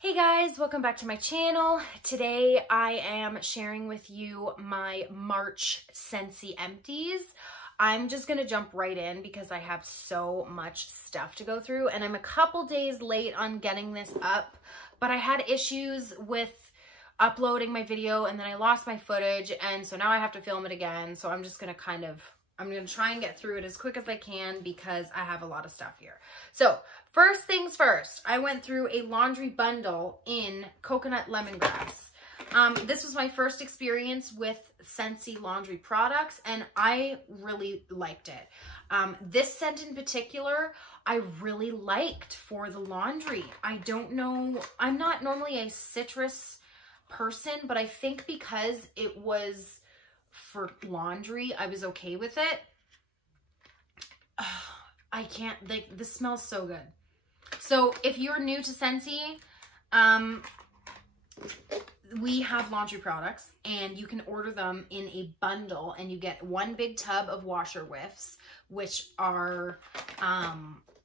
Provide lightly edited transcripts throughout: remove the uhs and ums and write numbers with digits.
Hey guys, welcome back to my channel. Today I am sharing with you my March Scentsy empties. I'm just gonna jump right in because I have so much stuff to go through and I'm a couple days late on getting this up, but I had issues with uploading my video and then I lost my footage, and so now I have to film it again. So I'm just gonna I'm gonna try and get through it as quick as I can because I have a lot of stuff here. So first things first, I went through a laundry bundle in coconut lemongrass. This was my first experience with Scentsy laundry products and I really liked it. This scent in particular, I really liked for the laundry. I don't know, I'm not normally a citrus person, but I think because it was for laundry, I was okay with it. I can't, like, this smells so good. So if you're new to Scentsy, we have laundry products and you can order them in a bundle and you get one big tub of washer whiffs, which are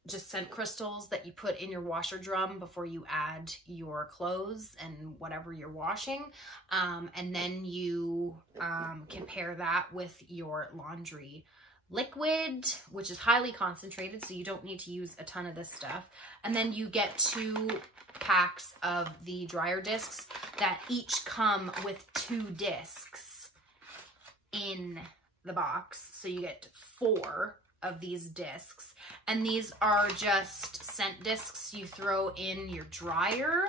just scent crystals that you put in your washer drum before you add your clothes and whatever you're washing. And then you can pair that with your laundry liquid, which is highly concentrated, so you don't need to use a ton of this stuff. And then you get 2 packs of the dryer discs that each come with 2 discs in the box. So you get 4 of these discs, and these are just scent discs you throw in your dryer,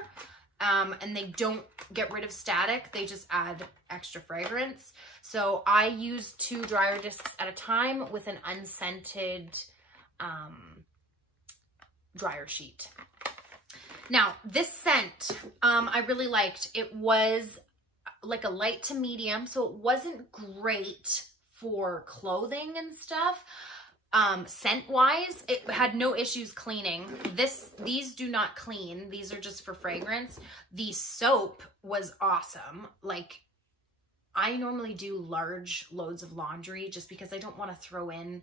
and they don't get rid of static, they just add extra fragrance. So I use 2 dryer discs at a time with an unscented dryer sheet. Now this scent I really liked. It was like a light to medium, so it wasn't great for clothing and stuff. Scent wise, it had no issues cleaning. These do not clean. These are just for fragrance. The soap was awesome. Like, I normally do large loads of laundry just because I don't want to throw in,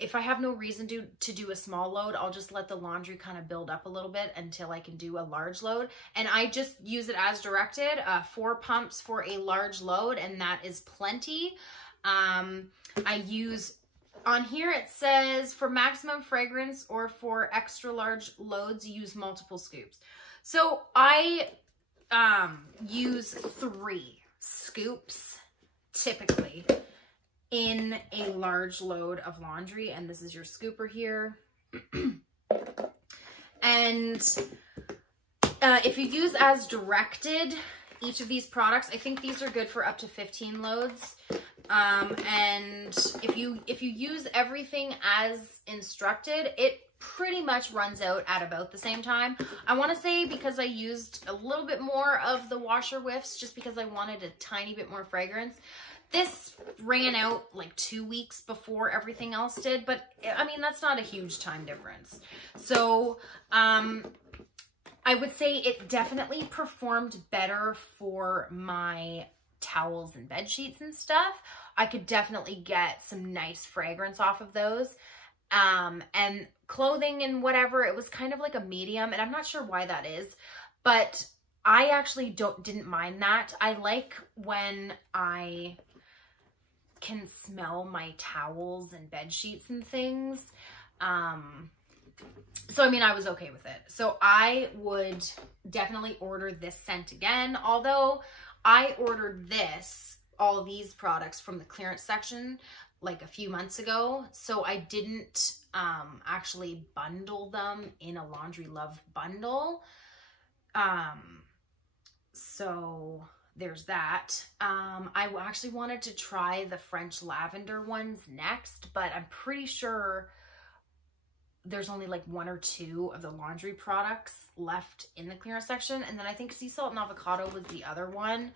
if I have no reason to do a small load, I'll just let the laundry kind of build up a little bit until I can do a large load. And I just use it as directed, 4 pumps for a large load, and that is plenty. I use, on here it says for maximum fragrance or for extra large loads, use multiple scoops. So I use 3 scoops typically in a large load of laundry, and this is your scooper here. And if you use as directed each of these products, I think these are good for up to 15 loads. And if you use everything as instructed, it pretty much runs out at about the same time. I want to say because I used a little bit more of the washer whiffs just because I wanted a tiny bit more fragrance. This ran out like 2 weeks before everything else did, but I mean, that's not a huge time difference. So, I would say it definitely performed better for my towels and bed sheets and stuff. I could definitely get some nice fragrance off of those. And clothing and whatever, it was kind of like a medium, and I'm not sure why that is, but I actually didn't mind that. I like when I can smell my towels and bed sheets and things. So, I mean, I was okay with it. So I would definitely order this scent again, although I ordered all of these products from the clearance section like a few months ago. So I didn't actually bundle them in a Laundry Love bundle. So there's that. I actually wanted to try the French lavender ones next, but I'm pretty sure there's only like 1 or 2 of the laundry products left in the clearance section. And then I think sea salt and avocado was the other one.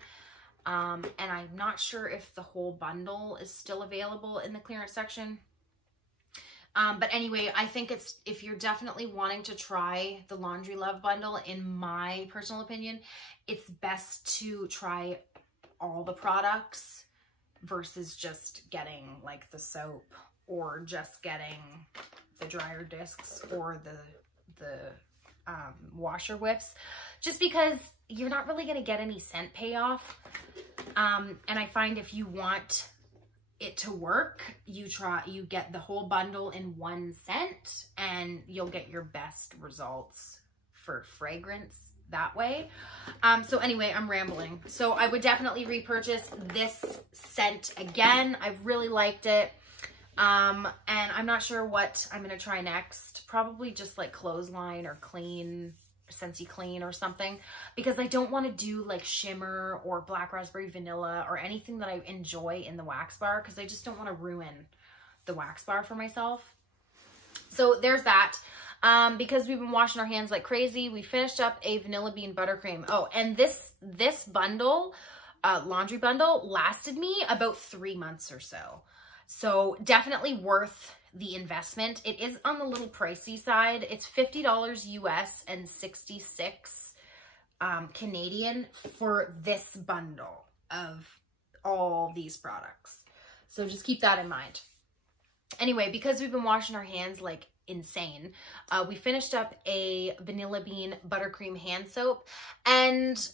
And I'm not sure if the whole bundle is still available in the clearance section. But anyway, I think if you're definitely wanting to try the Laundry Love bundle, in my personal opinion, it's best to try all the products versus just getting like the soap or just getting the dryer discs or the washer whiffs, just because you're not really going to get any scent payoff. And I find if you want it to work, you get the whole bundle in one scent and you'll get your best results for fragrance that way. So anyway, I'm rambling. So I would definitely repurchase this scent again. I've really liked it. And I'm not sure what I'm going to try next. Probably just like Clothesline or Clean, Scentsy Clean or something, because I don't want to do like shimmer or black raspberry vanilla or anything that I enjoy in the wax bar, because I just don't want to ruin the wax bar for myself. So there's that. Because we've been washing our hands like crazy, we finished up a vanilla bean buttercream. Oh, and this bundle, laundry bundle, lasted me about 3 months or so. So definitely worth the investment. It is on the little pricey side. It's $50 US and 66 Canadian for this bundle of all these products. So just keep that in mind. Anyway, because we've been washing our hands like insane, we finished up a vanilla bean buttercream hand soap, and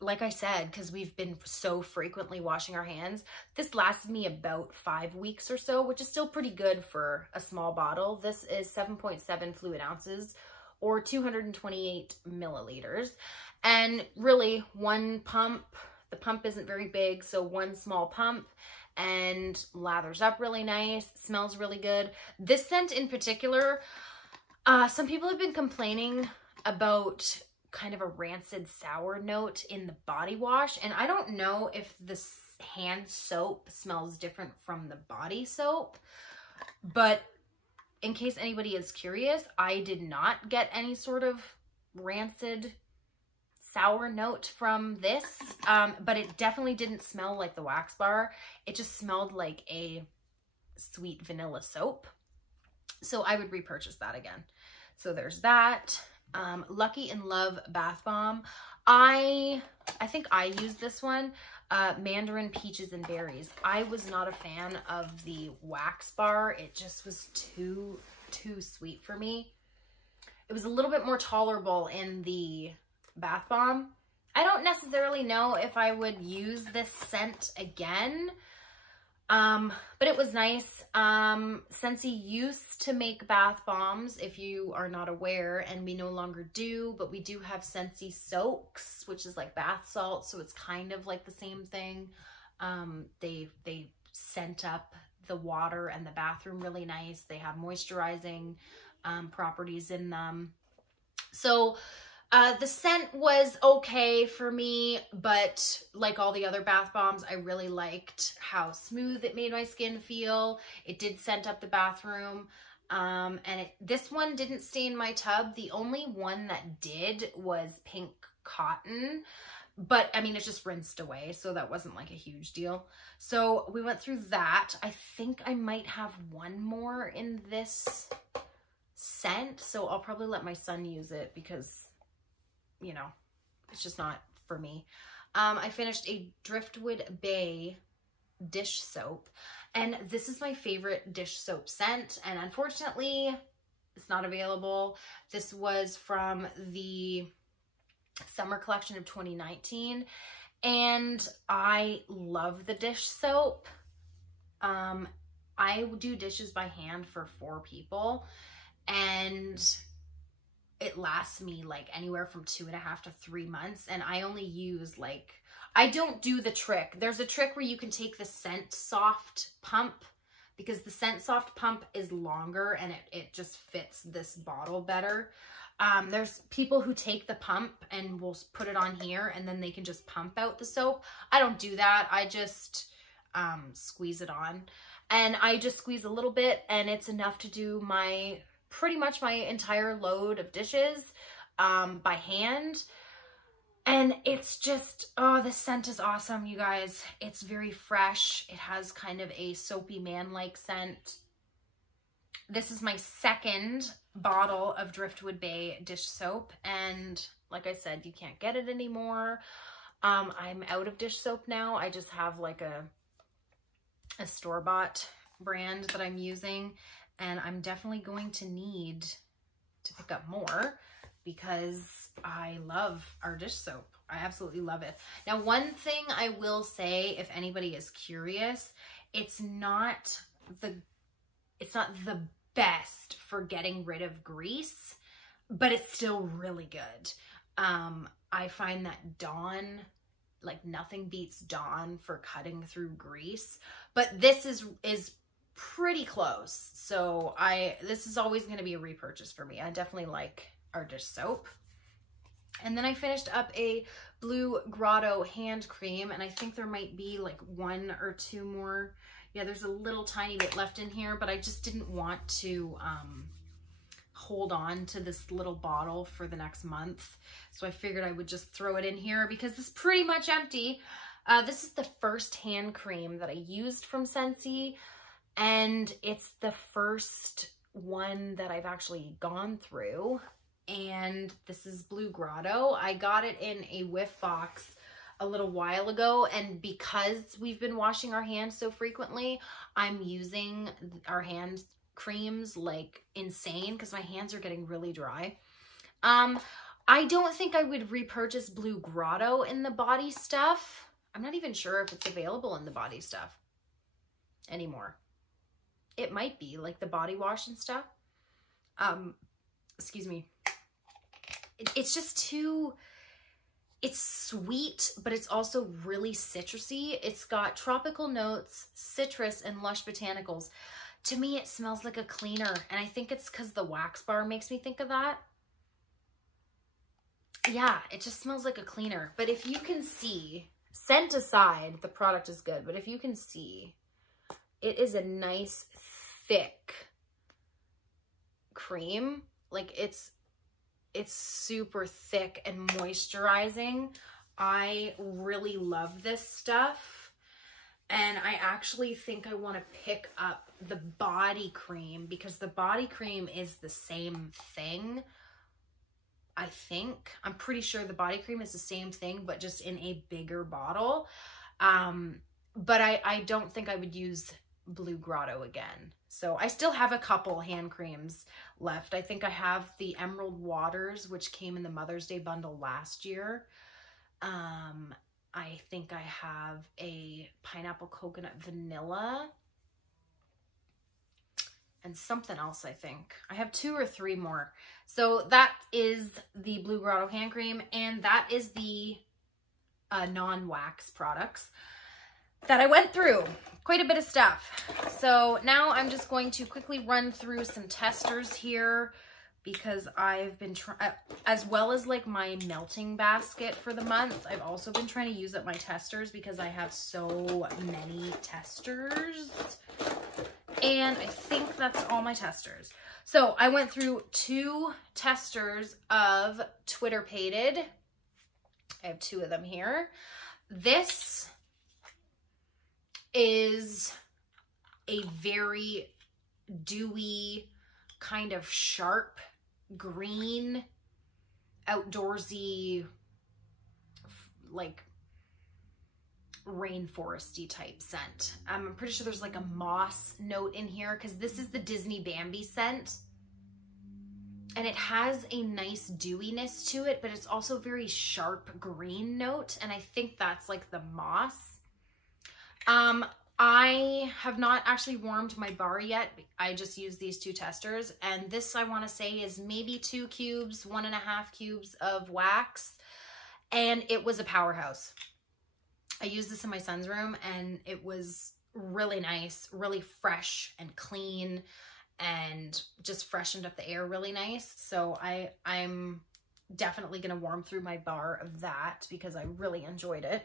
like I said, because we've been so frequently washing our hands, this lasted me about 5 weeks or so, which is still pretty good for a small bottle. This is 7.7 fluid ounces or 228 milliliters. And really one pump, the pump isn't very big, so one small pump, and lathers up really nice, smells really good. This scent in particular, some people have been complaining about kind of a rancid sour note in the body wash, and I don't know if this hand soap smells different from the body soap, but in case anybody is curious, I did not get any sort of rancid sour note from this, but it definitely didn't smell like the wax bar. It just smelled like a sweet vanilla soap. So I would repurchase that again. So there's that. Lucky in Love Bath Bomb. I think I used this one, Mandarin Peaches and Berries. I was not a fan of the wax bar. It just was too sweet for me. It was a little bit more tolerable in the bath bomb. I don't necessarily know if I would use this scent again, but it was nice. Scentsy used to make bath bombs, if you are not aware, and we no longer do, but we do have Scentsy soaks, which is like bath salt, so it's kind of like the same thing. They scent up the water and the bathroom really nice. They have moisturizing properties in them. So the scent was okay for me, but like all the other bath bombs, I really liked how smooth it made my skin feel. It did scent up the bathroom, and this one didn't stay in my tub. The only one that did was Pink Cotton, but I mean, it just rinsed away, so that wasn't like a huge deal. So we went through that. I think I might have one more in this scent, so I'll probably let my son use it because, you know, it's just not for me. I finished a Driftwood Bay dish soap, and this is my favorite dish soap scent, and unfortunately it's not available. This was from the summer collection of 2019, and I love the dish soap. I do dishes by hand for 4 people, and it lasts me like anywhere from 2.5 to 3 months, and I only use like, I don't do the trick. There's a trick where you can take the Scent Soft pump, because the Scent Soft pump is longer and it just fits this bottle better. There's people who take the pump and will put it on here and then they can just pump out the soap. I don't do that. I just squeeze it on, and I just squeeze a little bit, and it's enough to do my pretty much my entire load of dishes by hand. And it's just, oh, this scent is awesome, you guys. It's very fresh. It has kind of a soapy man-like scent. This is my second bottle of Driftwood Bay dish soap, and like I said, you can't get it anymore. I'm out of dish soap now. I just have like a store-bought brand that I'm using, and I'm definitely going to need to pick up more because I love our dish soap. I absolutely love it. Now, one thing I will say, if anybody is curious, it's not the best for getting rid of grease, but it's still really good. I find that Dawn, like nothing beats Dawn for cutting through grease, but this is pretty close. So this is always going to be a repurchase for me. I definitely like our dish soap. And then I finished up a Blue Grotto hand cream, and I think there might be like 1 or 2 more. Yeah, there's a little tiny bit left in here, but I just didn't want to hold on to this little bottle for the next month. So I figured I would just throw it in here because it's pretty much empty. This is the first hand cream that I used from Scentsy, and it's the first one that I've actually gone through. And this is Blue Grotto. I got it in a whiff box a little while ago, and because we've been washing our hands so frequently, I'm using our hand creams like insane because my hands are getting really dry. I don't think I would repurchase Blue Grotto in the body stuff. I'm not even sure if it's available in the body stuff anymore. It might be like the body wash and stuff. Excuse me. It's just too, it's sweet, but it's also really citrusy. It's got tropical notes, citrus, and lush botanicals. To me, it smells like a cleaner, and I think it's because the wax bar makes me think of that. Yeah, it just smells like a cleaner. But if you can see, scent aside, the product is good, but if you can see, it is a nice, thick cream. Like, it's super thick and moisturizing. I really love this stuff. And I actually think I want to pick up the body cream because the body cream is the same thing. I think. I'm pretty sure the body cream is the same thing, but just in a bigger bottle. But I don't think I would use Blue Grotto again. So I still have a couple hand creams left. I think I have the Emerald Waters, which came in the Mother's Day bundle last year. I think I have a Pineapple Coconut Vanilla and something else, I think. I have 2 or 3 more. So that is the Blue Grotto hand cream, and that is the non-wax products that I went through. Quite a bit of stuff. So now I'm just going to quickly run through some testers here because I've been trying, as well as like my melting basket for the month, I've also been trying to use up my testers because I have so many testers. And I think that's all my testers. So I went through 2 testers of Twitter Pated. I have 2 of them here. This is a very dewy, kind of sharp green, outdoorsy, like rainforesty type scent. I'm pretty sure there's like a moss note in here because this is the Disney Bambi scent. And it has a nice dewiness to it, but it's also very sharp green note. And I think that's like the moss. I have not actually warmed my bar yet. I just used these 2 testers, and this I want to say is maybe 2 cubes, 1.5 cubes of wax, and it was a powerhouse. I used this in my son's room, and it was really nice, really fresh and clean, and just freshened up the air really nice. So I'm definitely going to warm through my bar of that because I really enjoyed it.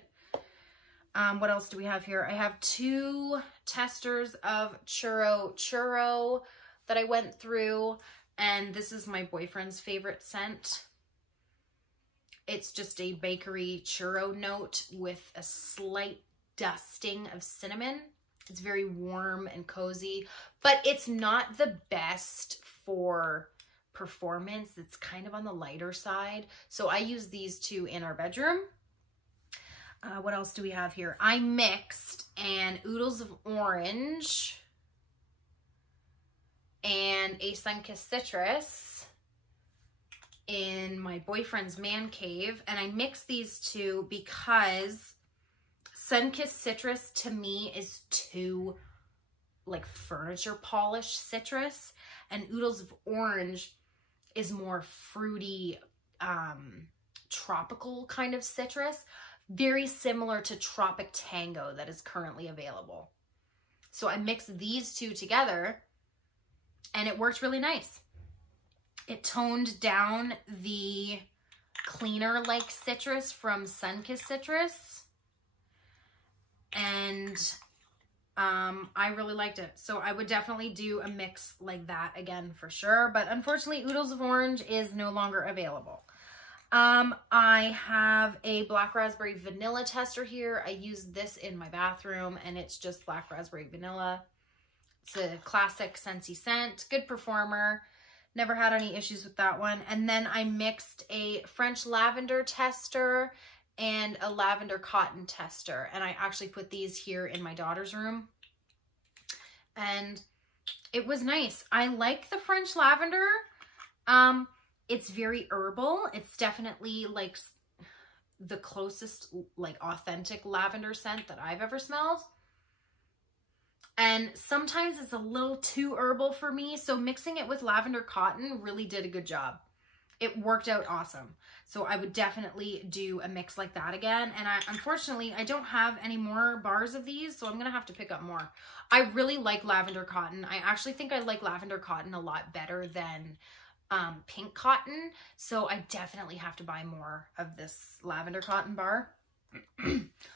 What else do we have here? I have 2 testers of Churro that I went through, and this is my boyfriend's favorite scent. It's just a bakery churro note with a slight dusting of cinnamon. It's very warm and cozy, but it's not the best for performance. It's kind of on the lighter side. So I use these 2 in our bedroom. What else do we have here? I mixed an Oodles of Orange and a Sunkissed Citrus in my boyfriend's man cave, and I mixed these two because Sun-Kissed Citrus to me is too like furniture polish citrus, and Oodles of Orange is more fruity, tropical kind of citrus, very similar to Tropic Tango that is currently available. So I mixed these two together and it worked really nice. It toned down the cleaner like citrus from Sun-Kissed Citrus, and I really liked it. So I would definitely do a mix like that again for sure, but unfortunately Oodles of Orange is no longer available. I have a black raspberry vanilla tester here. I use this in my bathroom and it's just black raspberry vanilla. It's a classic Scentsy scent, good performer. Never had any issues with that one. And then I mixed a French lavender tester and a lavender cotton tester. And I actually put these here in my daughter's room. And it was nice. I like the French lavender. It's very herbal. It's definitely like the closest like authentic lavender scent that I've ever smelled. And sometimes it's a little too herbal for me. So mixing it with lavender cotton really did a good job. It worked out awesome. So I would definitely do a mix like that again. And unfortunately, I don't have any more bars of these, so I'm going to have to pick up more. I really like lavender cotton. I actually think I like lavender cotton a lot better than pink cotton. So I definitely have to buy more of this lavender cotton bar.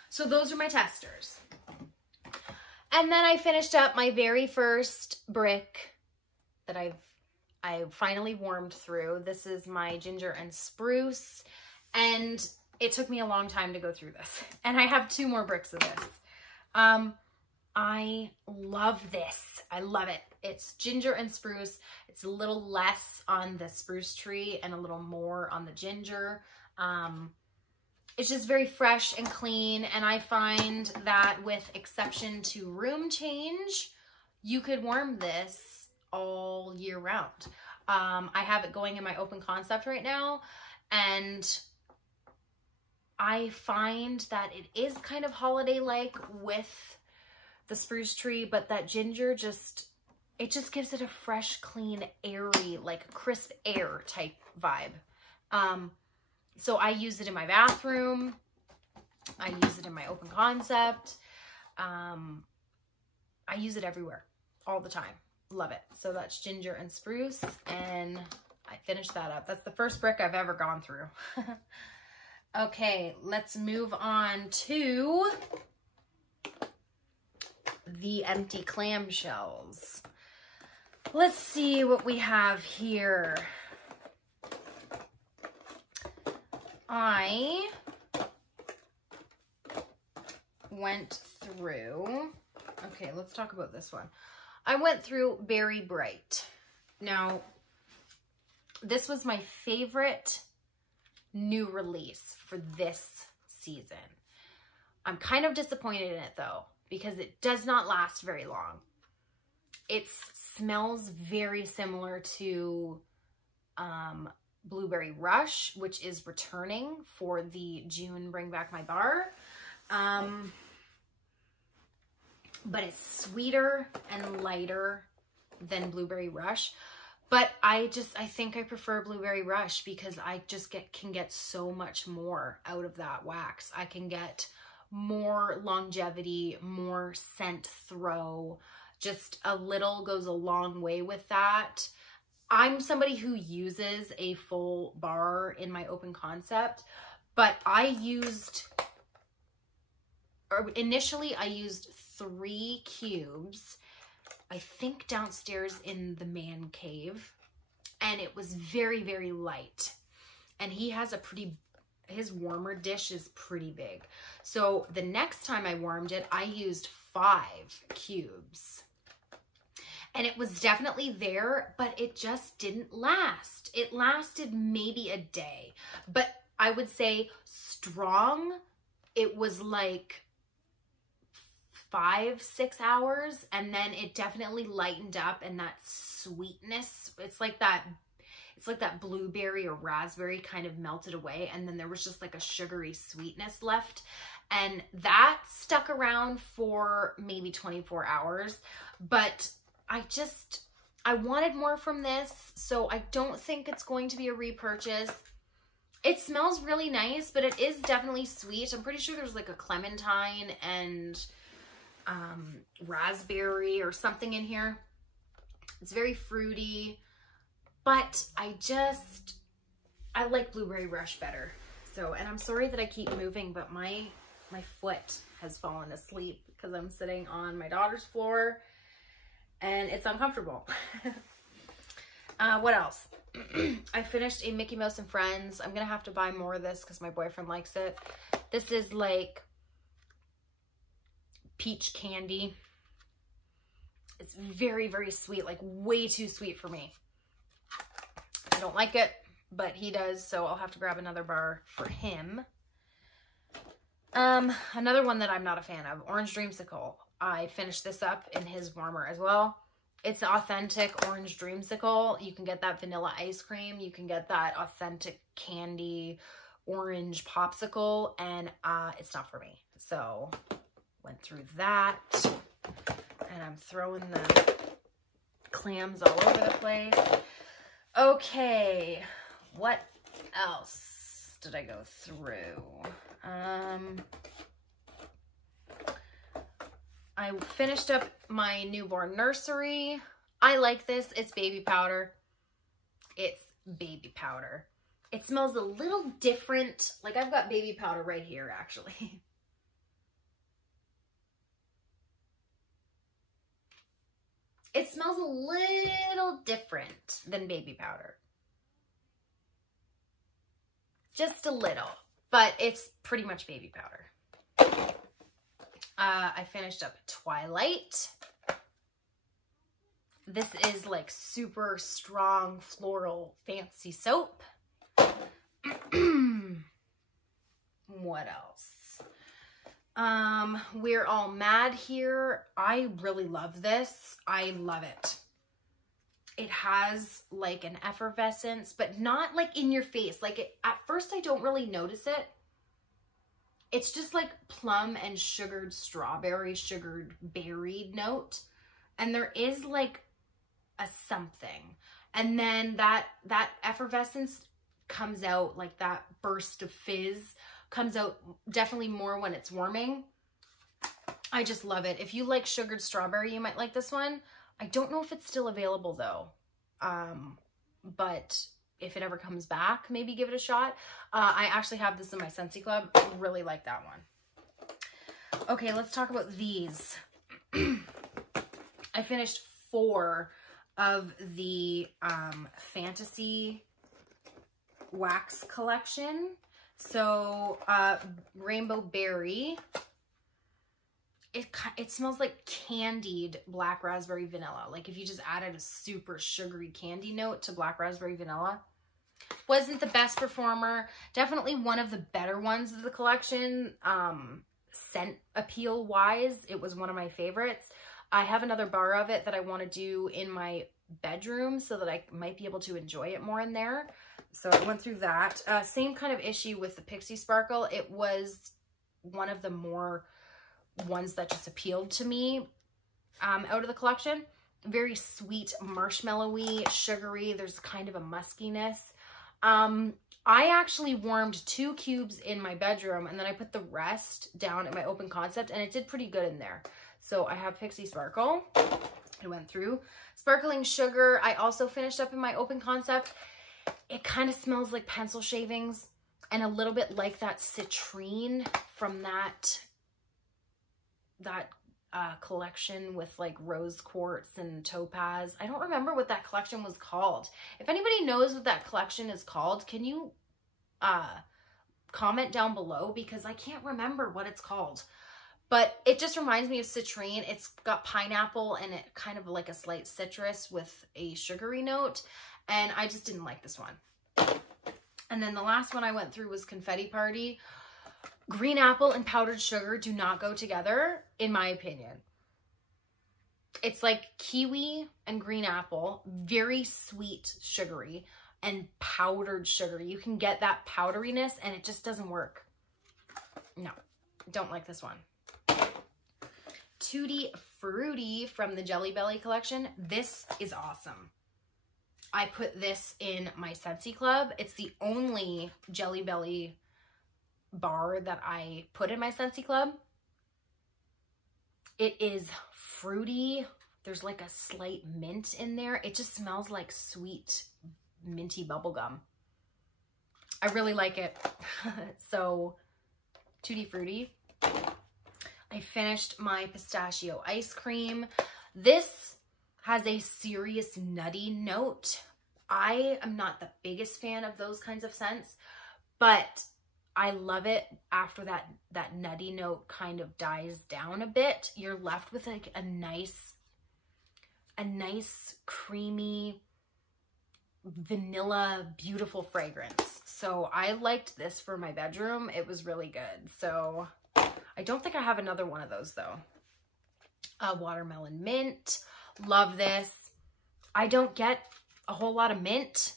So those are my testers. And then I finished up my very first brick that I finally warmed through. This is my ginger and spruce, and it took me a long time to go through this. And I have 2 more bricks of this. I love this. I love it. It's ginger and spruce. It's a little less on the spruce tree and a little more on the ginger. It's just very fresh and clean, and I find that with exception to room change, you could warm this all year round. I have it going in my open concept right now, and I find that it is kind of holiday-like with the spruce tree, but that ginger it just gives it a fresh, clean, airy, like crisp air type vibe. So I use it in my bathroom. I use it in my open concept. I use it everywhere, all the time. Love it. So that's ginger and spruce, and I finished that up. That's the first brick I've ever gone through. Okay, let's move on to the empty clamshells. Let's see what we have here. I went through, okay, let's talk about this one. I went through Berry Bright. Now, this was my favorite new release for this season. I'm kind of disappointed in it though, because it does not last very long. It smells very similar to Blueberry Rush, which is returning for the June Bring Back My Bar. But it's sweeter and lighter than Blueberry Rush. But I think I prefer Blueberry Rush because I just can get so much more out of that wax. I can get more longevity, more scent throw. Just a little goes a long way with that. I'm somebody who uses a full bar in my open concept, but initially I used 3 cubes, I think downstairs in the man cave, and it was very, very light. And he has his warmer dish is pretty big. So the next time I warmed it, I used 5 cubes. And it was definitely there, but it just didn't last. It lasted maybe a day. But I would say strong, it was like 5-6 hours, and then it definitely lightened up, and that sweetness, it's it's like that blueberry or raspberry kind of melted away, and then there was just like a sugary sweetness left. And that stuck around for maybe 24 hours, but I wanted more from this, so I don't think it's going to be a repurchase. It smells really nice, but it is definitely sweet. I'm pretty sure there's like a clementine and raspberry or something in here. It's very fruity, but I like Blueberry Rush better. So, and I'm sorry that I keep moving, but my foot has fallen asleep because I'm sitting on my daughter's floor and it's uncomfortable. What else? I finished a Mickey Mouse and Friends. I'm gonna have to buy more of this because my boyfriend likes it. This is like peach candy. It's very, very sweet, like way too sweet for me. I don't like it, but he does, so I'll have to grab another bar for him. Another one that I'm not a fan of, Orange Dreamsicle. I finished this up in his warmer as well. It's authentic orange dreamsicle. You can get that vanilla ice cream. You can get that authentic candy orange popsicle, and it's not for me. So went through that, and I'm throwing the clams all over the place. Okay, what else did I go through? I finished up my newborn Nursery. I like this. It's baby powder. It's baby powder. It smells a little different. Like, I've got baby powder right here, actually. It smells a little different than baby powder. Just a little, but it's pretty much baby powder. I finished up Twilight. This is like super strong floral fancy soap. What else? We're All Mad here. I really love this. I love it. It has like an effervescence, but not like in your face. Like at first I don't really notice it. It's just like plum and sugared strawberry, sugared berried note. And there is like a something. And then that effervescence comes out, like that burst of fizz comes out definitely more when it's warming. I just love it. If you like sugared strawberry, you might like this one. I don't know if it's still available though. But if it ever comes back, maybe give it a shot. I actually have this in my Scentsy Club. I really like that one. Okay, let's talk about these. I finished 4 of the Fantasy wax collection. So Rainbow Berry. It smells like candied black raspberry vanilla. Like if you just added a super sugary candy note to black raspberry vanilla. Wasn't the best performer. Definitely one of the better ones of the collection. Scent appeal wise, it was one of my favorites. I have another bar of it that I want to do in my bedroom so that I might be able to enjoy it more in there. So I went through that. Same kind of issue with the Pixie Sparkle. It was one of the more ones that just appealed to me out of the collection. Very sweet, marshmallowy, sugary. There's kind of a muskiness. I actually warmed 2 cubes in my bedroom, and then I put the rest down at my open concept, and it did pretty good in there. So I have Pixie Sparkle. I went through. Sparkling Sugar, I also finished up in my open concept. It kind of smells like pencil shavings and a little bit like that citrine from that collection with like rose quartz and topaz. I don't remember what that collection was called. If anybody knows what that collection is called, can you comment down below, because I can't remember what it's called. But it just reminds me of citrine. It's got pineapple and it kind of like a slight citrus with a sugary note. And I just didn't like this one. And then the last one I went through was Confetti Party. Green apple and powdered sugar do not go together, in my opinion. It's like kiwi and green apple, very sweet, sugary. and powdered sugar. You can get that powderiness and it just doesn't work. No, don't like this one. Tutti Frutti from the Jelly Belly collection. This is awesome. I put this in my Scentsy Club. It's the only Jelly Belly bar that I put in my Scentsy Club. It is fruity. There's like a slight mint in there. It just smells like sweet, minty bubblegum. I really like it. So, Tutti Frutti. I finished my pistachio ice cream. This has a serious nutty note. I am not the biggest fan of those kinds of scents, but I love it after that nutty note kind of dies down a bit. You're left with like a nice creamy vanilla beautiful fragrance. So I liked this for my bedroom. It was really good. So I don't think I have another one of those though. Watermelon mint. Love this. I don't get a whole lot of mint.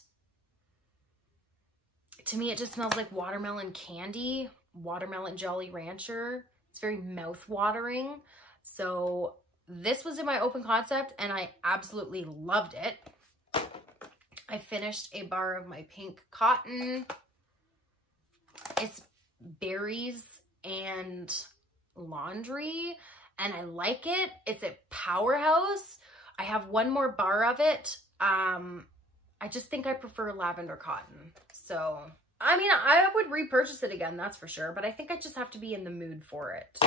To me, it just smells like watermelon candy, watermelon Jolly Rancher. It's very mouth-watering. So this was in my open concept and I absolutely loved it. I finished a bar of my pink cotton. It's berries and laundry and I like it. It's a powerhouse. I have one more bar of it. I just think I prefer lavender cotton. So, I mean, I would repurchase it again, that's for sure. But I think I just have to be in the mood for it.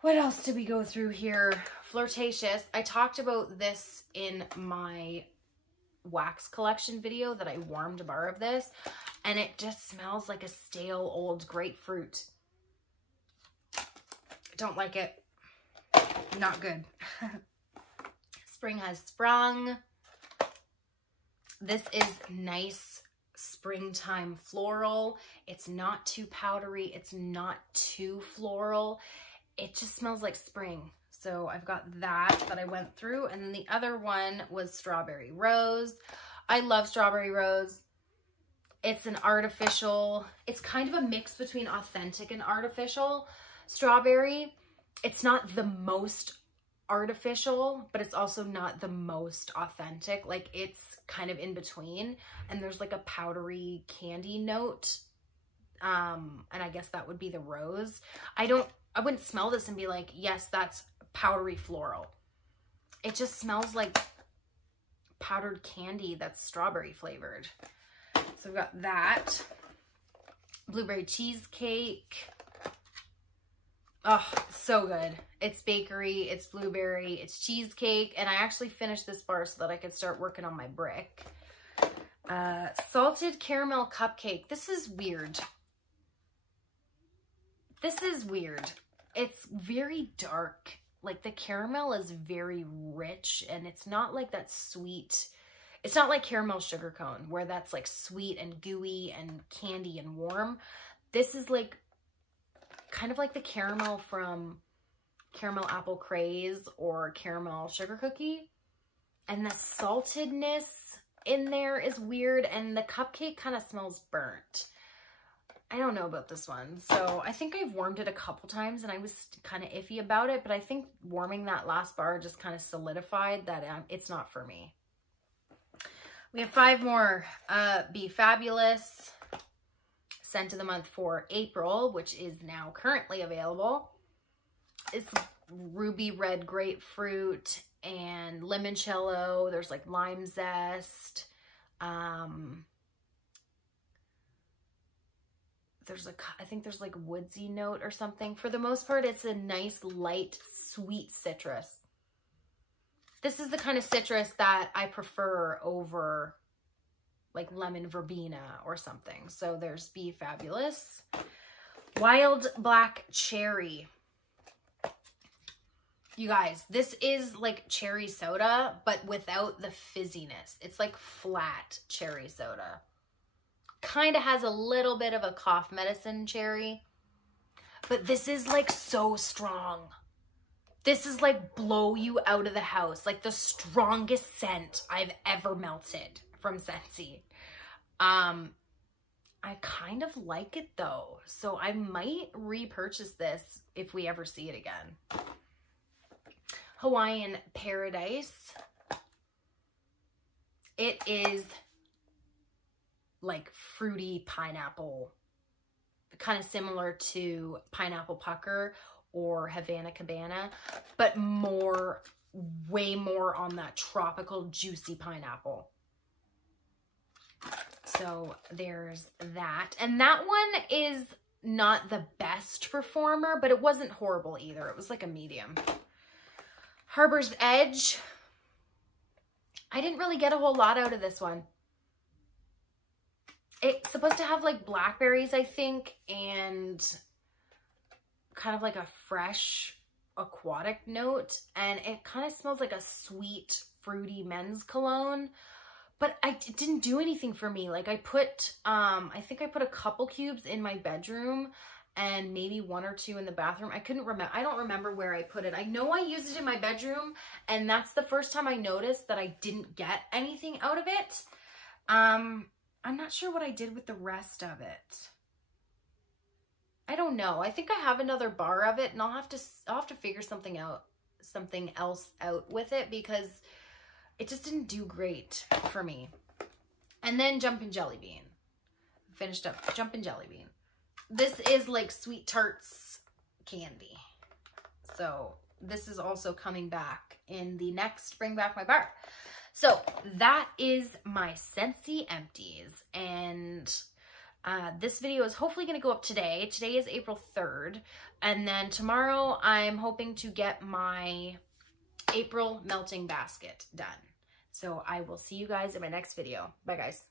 What else did we go through here? Flirtatious. I talked about this in my wax collection video that I warmed a bar of this. And it just smells like a stale old grapefruit. Don't like it. Not good. Spring has sprung. This is nice springtime floral. It's not too powdery. It's not too floral. It just smells like spring. So I've got that I went through. And then the other one was strawberry rose. I love strawberry rose. It's an artificial, it's kind of a mix between authentic and artificial strawberry. It's not the most artificial, but it's also not the most authentic. Like it's kind of in between, and there's like a powdery candy note. And I guess that would be the rose. I wouldn't smell this and be like, yes, that's powdery floral. It just smells like powdered candy that's strawberry flavored. So we've got that. Blueberry cheesecake. Oh, so good. It's bakery, it's blueberry, it's cheesecake, and I actually finished this bar so that I could start working on my brick. Salted caramel cupcake. This is weird. This is weird. It's very dark. Like the caramel is very rich, and it's not like that sweet. It's not like caramel sugar cone where that's like sweet and gooey and candy and warm. This is like kind of like the caramel from caramel apple craze or caramel sugar cookie. And the saltedness in there is weird, and the cupcake kind of smells burnt. I don't know about this one. So I think I've warmed it a couple times and I was kind of iffy about it, but I think warming that last bar just kind of solidified that it's not for me. We have 5 more. Be Fabulous. Scent of the month for April, which is now currently available. It's ruby red grapefruit and limoncello. There's like lime zest. There's like, I think there's like woodsy note or something. For the most part, it's a nice light sweet citrus. This is the kind of citrus that I prefer over like lemon verbena or something. So there's Be Fabulous. Wild Black Cherry. You guys, this is like cherry soda, but without the fizziness. It's like flat cherry soda. Kind of has a little bit of a cough medicine cherry, but this is like so strong. This is like blow you out of the house. Like the strongest scent I've ever melted from Scentsy. I kind of like it though, so I might repurchase this if we ever see it again. Hawaiian Paradise. It is like fruity pineapple, kind of similar to Pineapple Pucker or Havana Cabana, but more, way more on that tropical juicy pineapple. So there's that. And that one is not the best performer, but it wasn't horrible either. It was like a medium. Harbor's Edge. I didn't really get a whole lot out of this one. It's supposed to have like blackberries, I think, and kind of like a fresh aquatic note. And it kind of smells like a sweet, fruity men's cologne. But it didn't do anything for me. Like I put, I think I put a couple cubes in my bedroom and maybe 1 or 2 in the bathroom. I couldn't remember. I don't remember where I put it. I know I used it in my bedroom, and that's the first time I noticed that I didn't get anything out of it. I'm not sure what I did with the rest of it. I don't know. I think I have another bar of it, and I'll have to figure something else out with it, because it just didn't do great for me. And then Jumpin' Jelly Bean. Finished up Jumpin' Jelly Bean. This is like Sweet Tarts candy. So this is also coming back in the next Bring Back My Bar. So that is my Scentsy Empties. And this video is hopefully going to go up today. Today is April 3rd. And then tomorrow I'm hoping to get my April melting basket done. So I will see you guys in my next video. Bye guys.